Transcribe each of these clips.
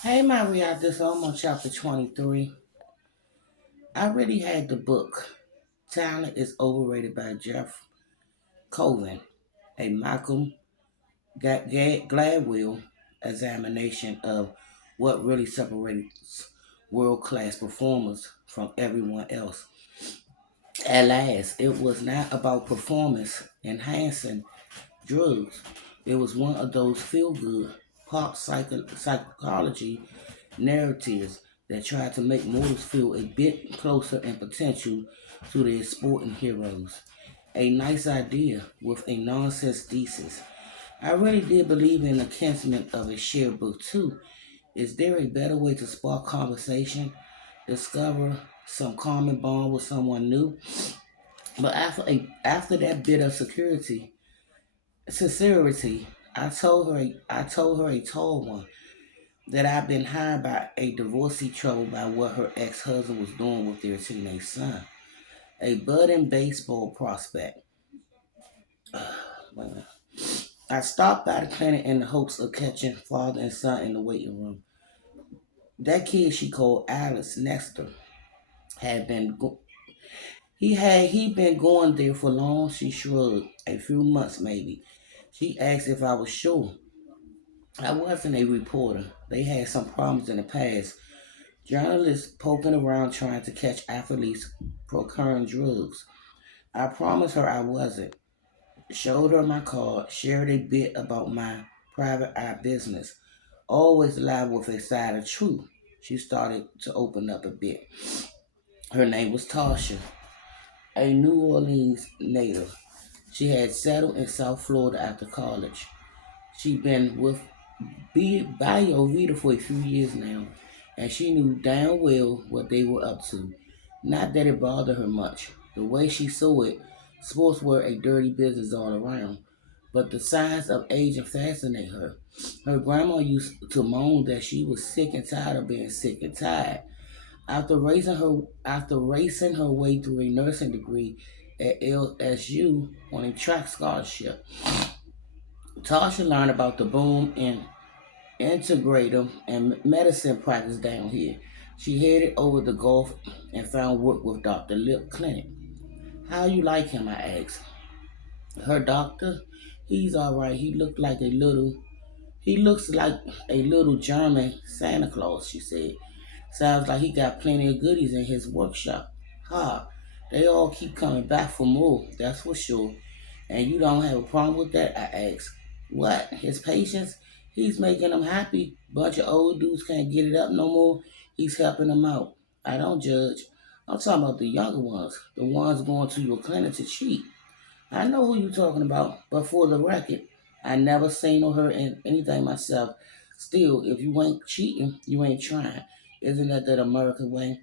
Hey Maria, this I'm on chapter 23. I really had the book. Talent is Overrated by Jeff Colvin, a Malcolm Gladwell examination of what really separates world class performers from everyone else. At last, it was not about performance enhancing drugs. It was one of those feel good psychology narratives that try to make mortals feel a bit closer in potential to their sporting heroes. A nice idea with a nonsense thesis. I really did believe in the commencement of a shared book too. Is there a better way to spark conversation, discover some common bond with someone new? But after that bit of sincerity, I told her a tall one that I've been hired by a divorcee troubled by what her ex-husband was doing with their teenage son, a budding baseball prospect. I stopped by the clinic in the hopes of catching father and son in the waiting room. That kid she called Alice Nestor had been he been going there for long. She shrugged. A few months maybe. She asked if I was sure. I wasn't a reporter. They had some problems in the past. Journalists poking around trying to catch athletes procuring drugs. I promised her I wasn't. Showed her my card, shared a bit about my private eye business. Always lie with a side of truth. She started to open up a bit. Her name was Tasha, a New Orleans native. She had settled in South Florida after college. She'd been with Bio Vita for a few years now, and she knew damn well what they were up to. Not that it bothered her much. The way she saw it, sports were a dirty business all around. But the signs of aging fascinate her. Her grandma used to moan that she was sick and tired of being sick and tired. After racing her way through a nursing degree at LSU on a track scholarship, Tasha learned about the boom in integrative and medicine practice down here. She headed over the Gulf and found work with Dr. Lip Clinic. How you like him? I asked. Her doctor, he's all right. He looks like a little German Santa Claus. She said. Sounds like he got plenty of goodies in his workshop. Ha, they all keep coming back for more. That's for sure. And you don't have a problem with that? I asked. What? His patients? He's making them happy. Bunch of old dudes can't get it up no more. He's helping them out. I don't judge. I'm talking about the younger ones, the ones going to your clinic to cheat. I know who you're talking about, but for the record, I never seen or heard anything myself. Still, if you ain't cheating, you ain't trying. Isn't that American way?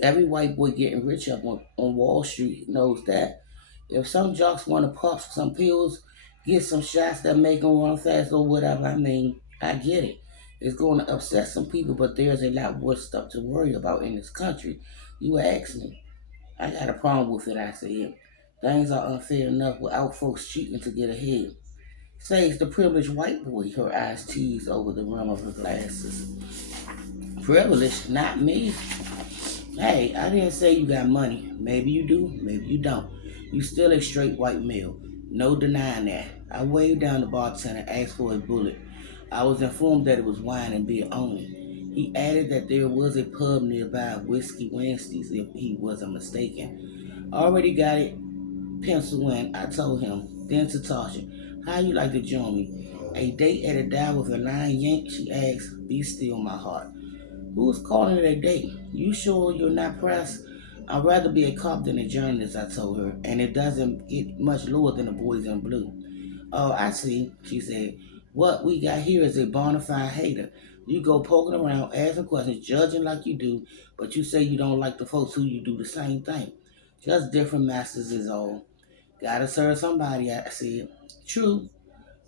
Every white boy getting rich up on Wall Street knows that. If some jocks want to pop some pills, get some shots that make them run fast or whatever, I mean, I get it. It's going to upset some people, but there's a lot worse stuff to worry about in this country. You ask me. I got a problem with it, I said. Things are unfair enough without folks cheating to get ahead. Says the privileged white boy, her eyes teased over the rim of her glasses. Privileged, not me. Hey, I didn't say you got money. Maybe you do, maybe you don't. You still a straight white male. No denying that. I waved down the bartender and asked for a bullet. I was informed that it was wine and beer only. He added that there was a pub nearby, Whiskey Wednesdays, if he wasn't mistaken. Already got it penciled in, I told him. Then to Tasha, how you like to join me? A date at a dive with a lion yank, she asked. Be still, my heart. Who's calling it a date? You sure you're not pressed? I'd rather be a cop than a journalist, I told her, and it doesn't get much lower than the boys in blue. Oh, I see, she said. What we got here is a bona fide hater. You go poking around, asking questions, judging like you do, but you say you don't like the folks who you do the same thing. Just different masters is all. Gotta serve somebody, I said. True,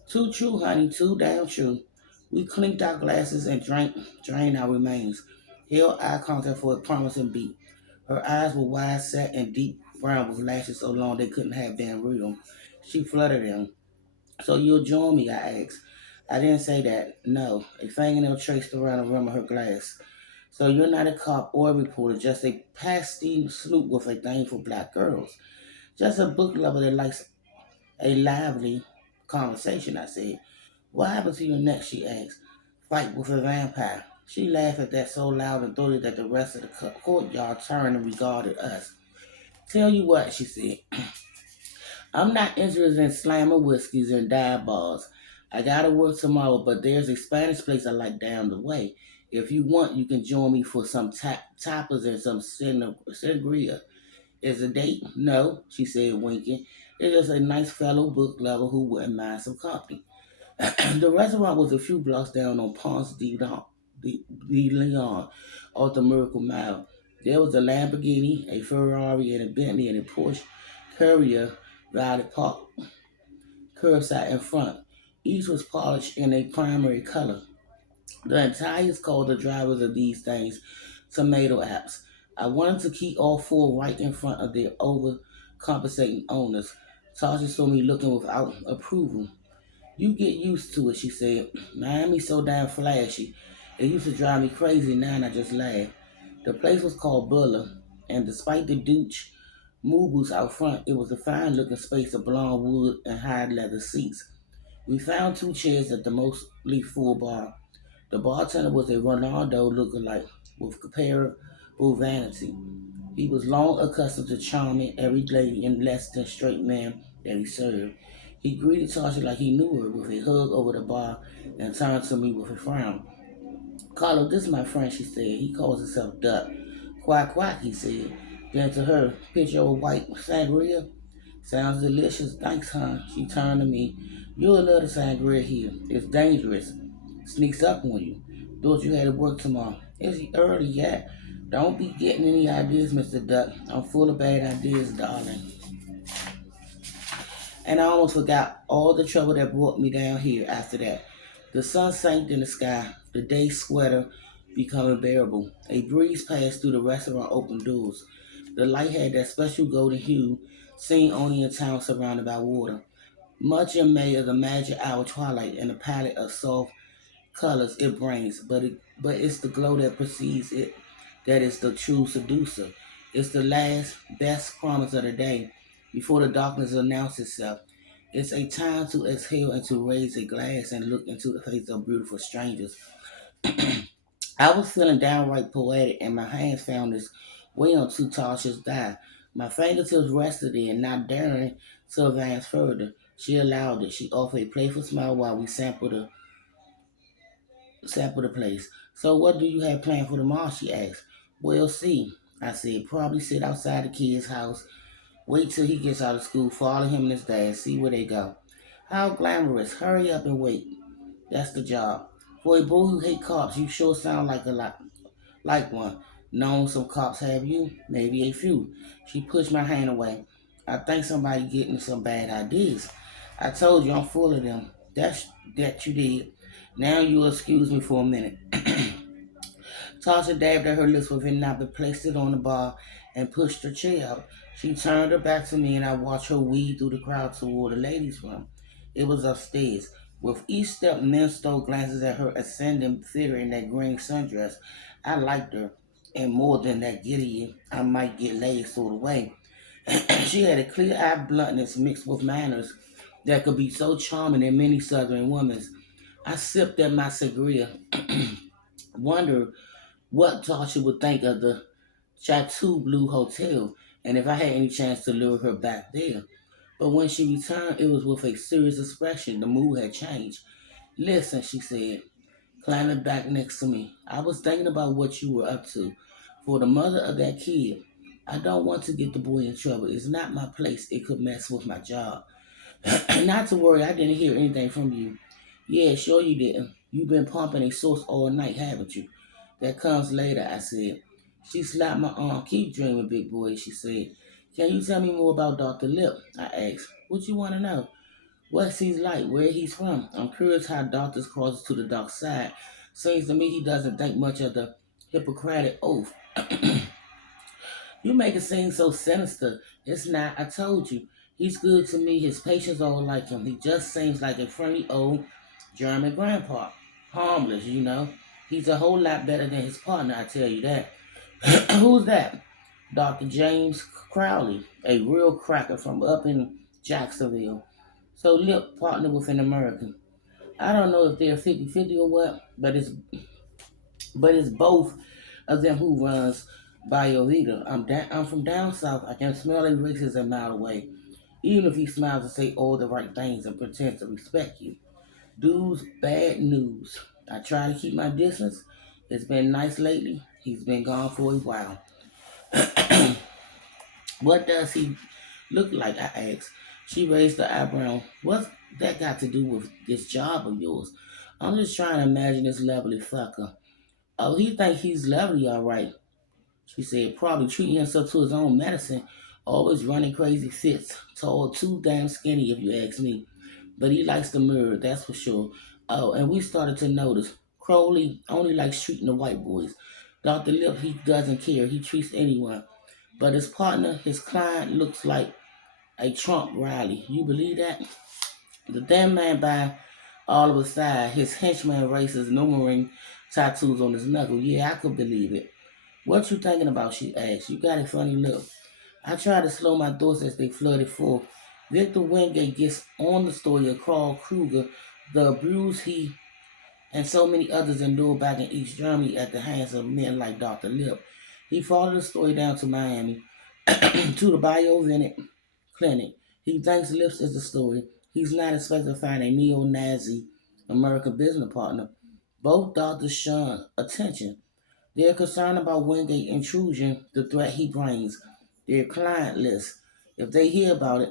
too true, honey, too damn true. We clinked our glasses and drained our remains. Held eye contact for a promising beat. Her eyes were wide set and deep brown with lashes so long they couldn't have been real. She fluttered them. So you'll join me, I asked. I didn't say that. No. A fingernail traced around the rim of her glass. So you're not a cop or a reporter, just a pasty snoop with a thing for black girls. Just a book lover that likes a lively conversation, I said. What happened to you next, she asked. Fight with a vampire. She laughed at that so loud and throaty that the rest of the courtyard turned and regarded us. Tell you what, she said. I'm not interested in slammer whiskeys and dive bars. I gotta work tomorrow, but there's a Spanish place I like down the way. If you want, you can join me for some tapas and some sangria. Is a date? No, she said, winking. It's just a nice fellow book lover who wouldn't mind some company. The restaurant was a few blocks down on de Leon, off the Miracle Mile. There was a Lamborghini, a Ferrari, and a Bentley, and a Porsche Courier riding parked curbside in front. Each was polished in a primary color. The entires called the drivers of these things tomato apps. I wanted to keep all four right in front of their overcompensating owners. Tasha saw me looking without approval. You get used to it, she said. Miami's so damn flashy. It used to drive me crazy, now and I just laugh. The place was called Bulla, and despite the douche moo out front, it was a fine looking space of blonde wood and high leather seats. We found two chairs at the mostly full bar. The bartender was a Ronaldo lookalike with comparable vanity. He was long accustomed to charming every lady and less than straight man that he served. He greeted Tasha like he knew her with a hug over the bar and turned to me with a frown. Carlo, this is my friend, she said. He calls himself Duck. Quack quack, he said. Then to her, picture of white sangria. Sounds delicious. Thanks, hon. She turned to me. You'll love the sangria here. It's dangerous. Sneaks up on you. Thought you had to work tomorrow. It's early yet. Don't be getting any ideas, Mr. Duck. I'm full of bad ideas, darling. And I almost forgot all the trouble that brought me down here after that. The sun sank in the sky, the day sweater becoming bearable. A breeze passed through the restaurant open doors. The light had that special golden hue seen only in towns surrounded by water. Much in May of the magic hour twilight and the palette of soft colors it brings, but it's the glow that precedes it that is the true seducer. It's the last best promise of the day before the darkness announces itself. It's a time to exhale and to raise a glass and look into the face of beautiful strangers. I was feeling downright poetic, and my hands found its way onto Tasha's thigh. My fingertips rested there, not daring to advance further. She allowed it. She offered a playful smile while we sampled the place. So, what do you have planned for tomorrow? She asked. We'll see. I said, probably sit outside the kid's house, wait till he gets out of school, follow him and his dad, see where they go. How glamorous. Hurry up and wait. That's the job. For a boy who hates cops, you sure sound like a lot like one. Known some cops, have you? Maybe a few. She pushed my hand away. I think somebody getting some bad ideas. I told you I'm full of them. That you did. Now you'll excuse me for a minute. Tasha dabbed at her lips with a knife and placed it on the bar and pushed her chair out. She turned her back to me and I watched her weed through the crowd toward the ladies' room. It was upstairs. With each step, men stole glances at her ascending figure in that green sundress. I liked her, and more than that Gideon, I might get laid sort of way. She had a clear-eyed bluntness mixed with manners that could be so charming in many southern women. I sipped at my sangria, wondered what Tasha would think of the Chateau Blue Hotel, and if I had any chance to lure her back there. But when she returned, it was with a serious expression. The mood had changed. Listen, she said, climbing back next to me. I was thinking about what you were up to. For the mother of that kid, I don't want to get the boy in trouble. It's not my place. It could mess with my job. Not to worry, I didn't hear anything from you. Yeah, sure you didn't. You've been pumping a source all night, haven't you? That comes later, I said. She slapped my arm. Keep dreaming, big boy, she said. Can you tell me more about Dr. Lip? I asked. What you want to know? What's he like? Where he's from? I'm curious how doctors crosses to the dark side. Seems to me he doesn't think much of the Hippocratic oath. You make it seem so sinister. It's not. I told you. He's good to me. His patients all like him. He just seems like a friendly old German grandpa. Harmless, you know. He's a whole lot better than his partner, I tell you that. Who's that? Dr. James Crowley, a real cracker from up in Jacksonville. So Lip partnered with an American. I don't know if they're 50-50 or what, but it's both of them who runs BioVita. I'm from down south. I can smell a racist a mile away. Even if he smiles and say all the right things and pretends to respect you. Dude's bad news. I try to keep my distance. It's been nice lately. He's been gone for a while. What does he look like? I asked. She raised the eyebrow. What's that got to do with this job of yours? I'm just trying to imagine this lovely fucker. Oh, he think he's lovely, all right. She said, probably treating himself to his own medicine. Always running crazy fits. Tall, too damn skinny, if you ask me. But he likes the mirror, that's for sure. Oh, and we started to notice Crowley only likes treating the white boys. Dr. Lip, he doesn't care. He treats anyone. But his partner, his client, looks like a Trump rally. You believe that? The damn man by Oliver's side, his henchman races numbering tattoos on his knuckle. Yeah, I could believe it. What you thinking about? She asked. You got a funny look. I tried to slow my thoughts as they flooded forth. Victor Wingate gets on the story of Carl Kruger, the abuse he and so many others endured back in East Germany at the hands of men like Dr. Lip. He followed the story down to Miami, to the BioVenit clinic. He thinks Lips is the story. He's not expecting to find a neo-Nazi American business partner. Both doctors shun attention. They're concerned about Wingate intrusion, the threat he brings, their client list. If they hear about it,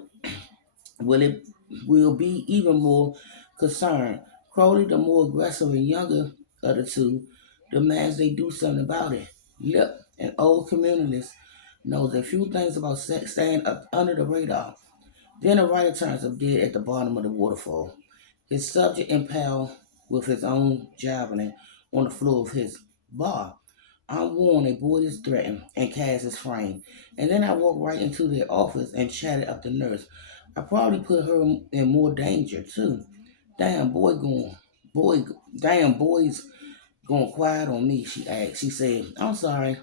it will be even more concerned. Crowley, the more aggressive and younger of the two, demands they do something about it. Lip, an old communist, knows a few things about staying up under the radar. Then a writer turns up dead at the bottom of the waterfall. His subject impaled with his own javelin on the floor of his bar. I'm warned a boy is threatened and cast his frame. And then I walked right into their office and chatted up the nurse. I probably put her in more danger too. Damn boy going boy damn boy's going quiet on me, she asked. She said, I'm sorry.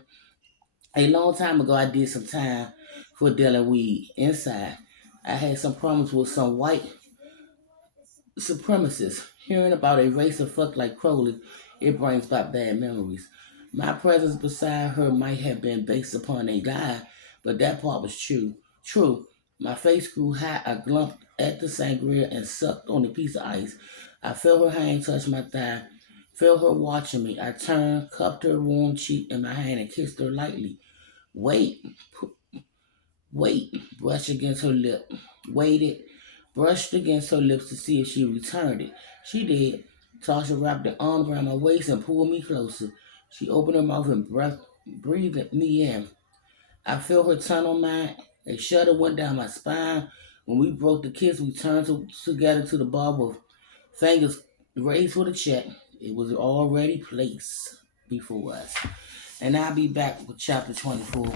A long time ago I did some time for dealing weed inside. I had some problems with some white supremacists. Hearing about a race of fuck like Crowley, it brings back bad memories. My presence beside her might have been based upon a lie, but that part was true. True. My face grew hot. I glumped at the sangria and sucked on a piece of ice. I felt her hand touch my thigh. Felt her watching me. I turned, cupped her warm cheek in my hand, and kissed her lightly. Wait, wait, brushed against her lip. Waited, brushed against her lips to see if she returned it. She did. Tasha wrapped her arms around my waist and pulled me closer. She opened her mouth and breathed me in. I felt her tongue on mine. A shudder went down my spine. When we broke the kiss, we turned together to the bar with fingers raised for the check. It was already placed before us. And I'll be back with chapter 24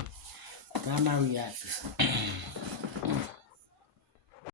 about my reactors.